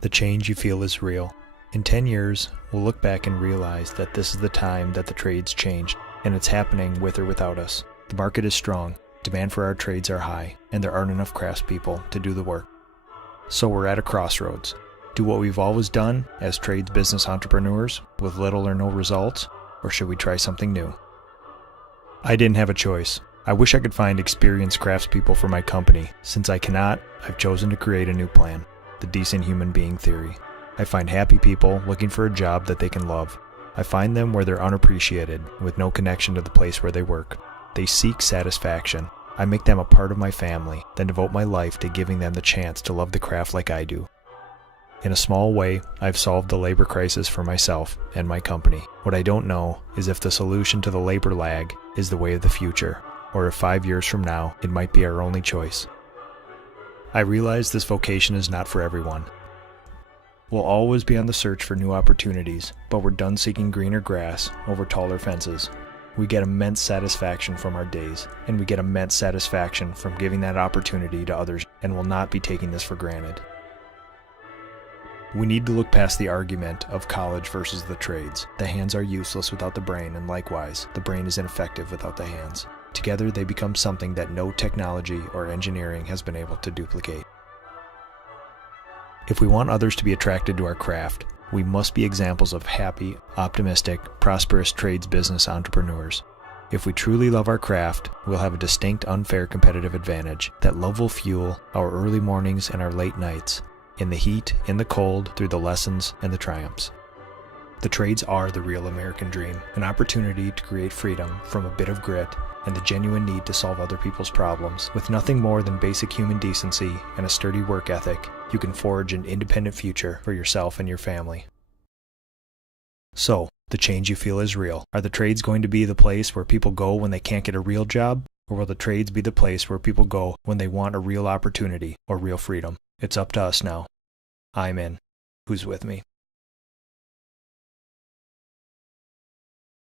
The change you feel is real. In 10 years, we'll look back and realize that this is the time that the trades changed, and it's happening with or without us. The market is strong, demand for our trades are high, and there aren't enough craftspeople to do the work. So we're at a crossroads. Do what we've always done as trades business entrepreneurs with little or no results, or should we try something new? I didn't have a choice. I wish I could find experienced craftspeople for my company. Since I cannot, I've chosen to create a new plan. The decent human being theory. I find happy people looking for a job that they can love. I find them where they're unappreciated, with no connection to the place where they work. They seek satisfaction. I make them a part of my family, then devote my life to giving them the chance to love the craft like I do. In a small way, I've solved the labor crisis for myself and my company. What I don't know is if the solution to the labor lag is the way of the future, or if 5 years from now, it might be our only choice. I realize this vocation is not for everyone. We'll always be on the search for new opportunities, but we're done seeking greener grass over taller fences. We get immense satisfaction from our days, and we get immense satisfaction from giving that opportunity to others, and will not be taking this for granted. We need to look past the argument of college versus the trades. The hands are useless without the brain, and likewise, the brain is ineffective without the hands. Together they become something that no technology or engineering has been able to duplicate. If we want others to be attracted to our craft, we must be examples of happy, optimistic, prosperous trades business entrepreneurs. If we truly love our craft, we'll have a distinct unfair competitive advantage. That love will fuel our early mornings and our late nights, in the heat, in the cold, through the lessons and the triumphs. The trades are the real American dream, an opportunity to create freedom from a bit of grit and the genuine need to solve other people's problems. With nothing more than basic human decency and a sturdy work ethic, you can forge an independent future for yourself and your family. So, the change you feel is real. Are the trades going to be the place where people go when they can't get a real job? Or will the trades be the place where people go when they want a real opportunity or real freedom? It's up to us now. I'm in. Who's with me?